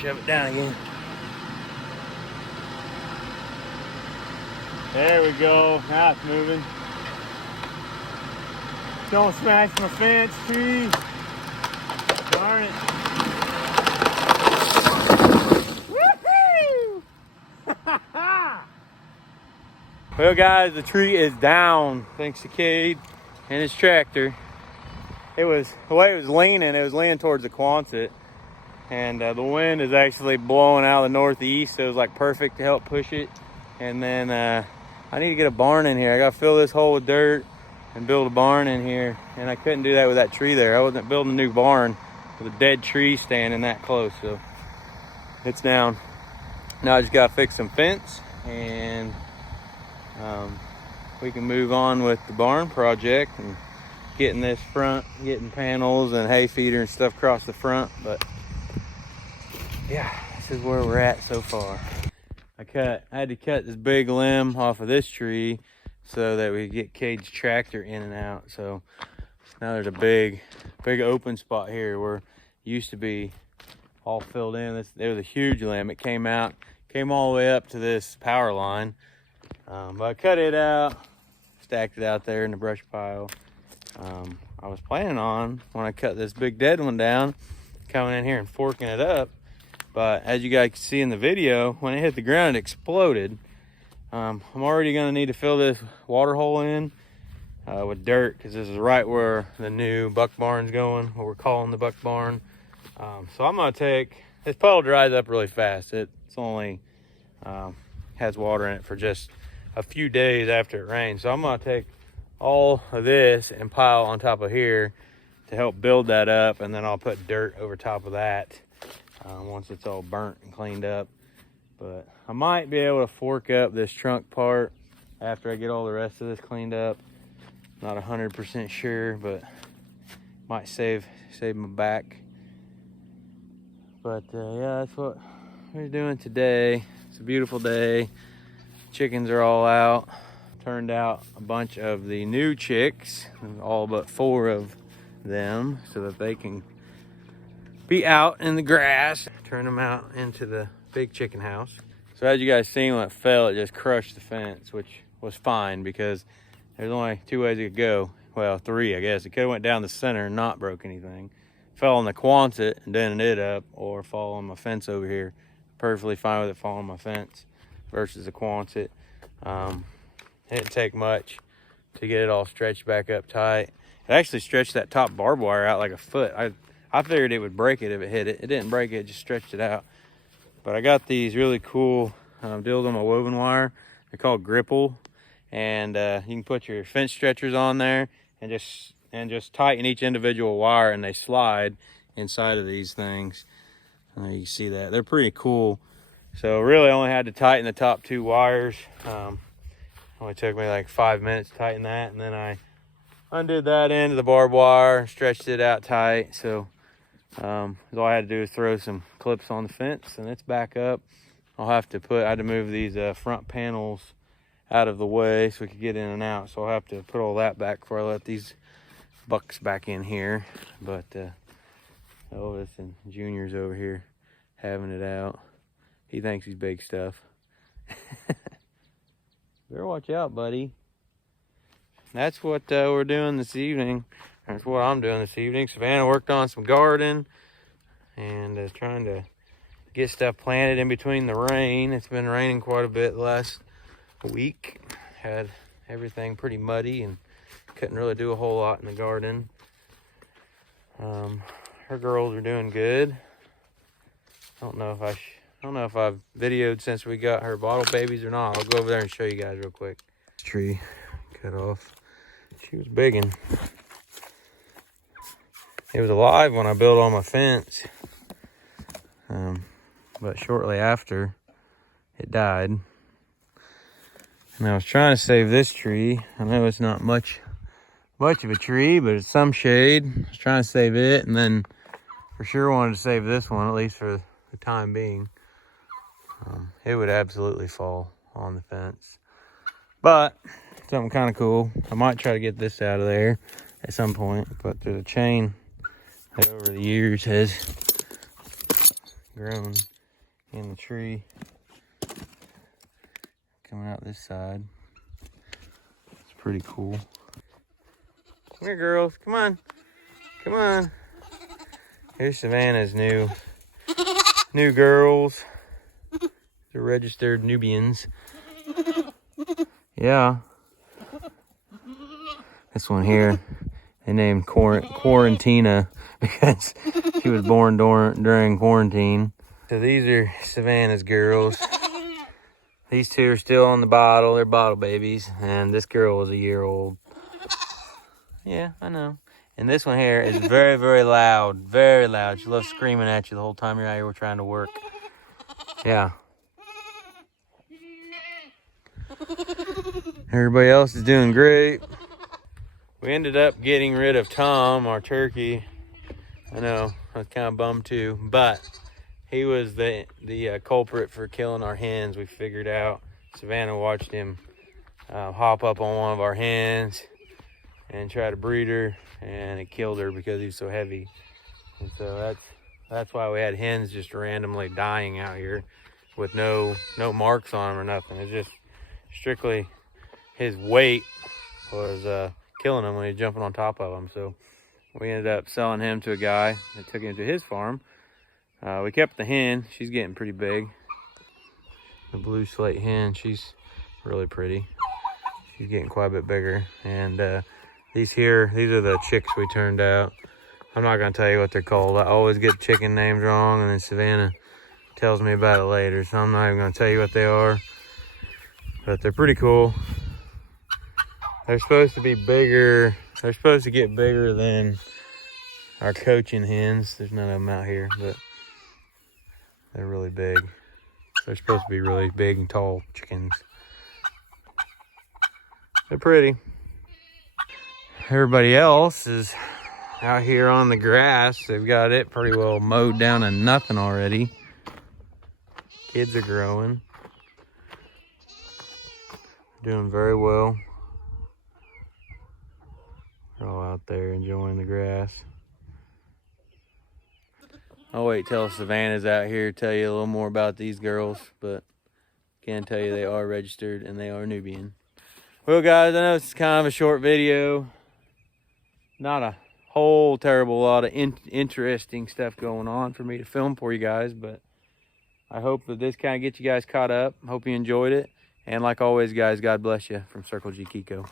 shove it down again. There we go. Now it's moving. Don't smash my fence, tree. Darn it. Woohoo! Well, guys, the tree is down thanks to Cade and his tractor. It was, the way it was leaning towards the Quonset. And the wind is actually blowing out of the northeast, so it was like perfect to help push it. And then I need to get a barn in here. I gotta fill this hole with dirt and build a barn in here. And I couldn't do that with that tree there. I wasn't building a new barn with a dead tree standing that close, so it's down. Now I just gotta fix some fence and we can move on with the barn project and getting this front, getting panels and hay feeder and stuff across the front. But yeah, this is where we're at so far. I had to cut this big limb off of this tree so that we get Cade's tractor in and out. So now there's a big open spot here where it used to be all filled in. There was a huge limb. It came all the way up to this power line. But I cut it out, stacked it out there in the brush pile. I was planning on, when I cut this big dead one down, coming in here and forking it up. But as you guys can see in the video, when it hit the ground, it exploded. I'm already gonna need to fill this water hole in with dirt, because this is right where the new buck barn's going, what we're calling the buck barn. So I'm gonna take, this puddle dries up really fast. It's only has water in it for just a few days after it rains. So I'm gonna take all of this and pile on top of here to help build that up, and then I'll put dirt over top of that once it's all burnt and cleaned up. But I might be able to fork up this trunk part after I get all the rest of this cleaned up. Not 100% sure, but might save my back. But yeah, that's what we're doing today. It's a beautiful day. Chickens are all out. Turned out a bunch of the new chicks, all but 4 of them, so that they can be out in the grass. Turn them out into the big chicken house. So as you guys seen, when it fell, it just crushed the fence, which was fine because there's only 2 ways it could go. Well, 3, I guess. It could have went down the center and not broke anything. Fell on the Quonset and dented it up, or fall on my fence over here. Perfectly fine with it falling on my fence versus the Quonset. It didn't take much to get it all stretched back up tight. It actually stretched that top barbed wire out like a foot. I figured it would break it if it hit it. It didn't break it, it just stretched it out. But I got these really cool deals on my woven wire. They're called Gripple. And you can put your fence stretchers on there and just tighten each individual wire, and they slide inside of these things. You can see that. They're pretty cool. So really only had to tighten the top 2 wires. Only took me like 5 minutes to tighten that, and then I undid that end of the barbed wire, stretched it out tight. So all I had to do was throw some clips on the fence, and it's back up. I had to move these front panels out of the way so we could get in and out. So I'll have to put all that back before I let these bucks back in here. But Elvis and Junior's over here having it out. He thinks he's big stuff. Better watch out, buddy. That's what we're doing this evening. That's what I'm doing this evening. Savannah worked on some garden and trying to get stuff planted in between the rain. It's been raining quite a bit the last week. Had everything pretty muddy and couldn't really do a whole lot in the garden. Her girls are doing good. I don't know if I've videoed since we got her bottle babies or not. I'll go over there and show you guys real quick. This tree cut off. She was biggin'. It was alive when I built on my fence. But shortly after, it died. And I was trying to save this tree. I know it's not much of a tree, but it's some shade. I was trying to save it, and then for sure wanted to save this one, at least for the time being. It would absolutely fall on the fence. But something kind of cool. I might try to get this out of there at some point, but there's a chain that over the years has grown in the tree. Coming out this side. It's pretty cool. Come here, girls. Come on. Come on. Here's Savannah's new girls. They're registered Nubians. Yeah. This one here, they named Quarantina because she was born during quarantine. So these are Savannah's girls. These two are still on the bottle. They're bottle babies. And this girl was a year old. Yeah, I know. And this one here is very, very loud. Very loud. She loves screaming at you the whole time you're out here trying to work. Yeah. Everybody else is doing great. We ended up getting rid of Tom, our turkey. I know, I was kind of bummed too. But he was the culprit for killing our hens, we figured out. Savannah watched him hop up on one of our hens and try to breed her, and it killed her because he was so heavy. And so that's why we had hens just randomly dying out here with no marks on them or nothing. It's just strictly his weight was killing him when he was jumping on top of them. So we ended up selling him to a guy that took him to his farm. We kept the hen. She's getting pretty big. The blue slate hen, she's really pretty. She's getting quite a bit bigger. And these are the chicks we turned out. I'm not gonna tell you what they're called. I always get chicken names wrong, and then Savannah tells me about it later. So I'm not even gonna tell you what they are. But they're pretty cool. They're supposed to be bigger. They're supposed to get bigger than our coaching hens. There's none of them out here, but they're really big. They're supposed to be really big and tall chickens. They're pretty. Everybody else is out here on the grass. They've got it pretty well mowed down to nothing already. Kids are growing. Doing very well. They're all out there enjoying the grass. I'll wait till Savannah's out here to tell you a little more about these girls, but can tell you they are registered and they are Nubian. Well, guys, I know it's kind of a short video. Not a whole terrible lot of interesting stuff going on for me to film for you guys, but I hope that this kind of gets you guys caught up. Hope you enjoyed it. And like always, guys, God bless you from Circle G Kiko.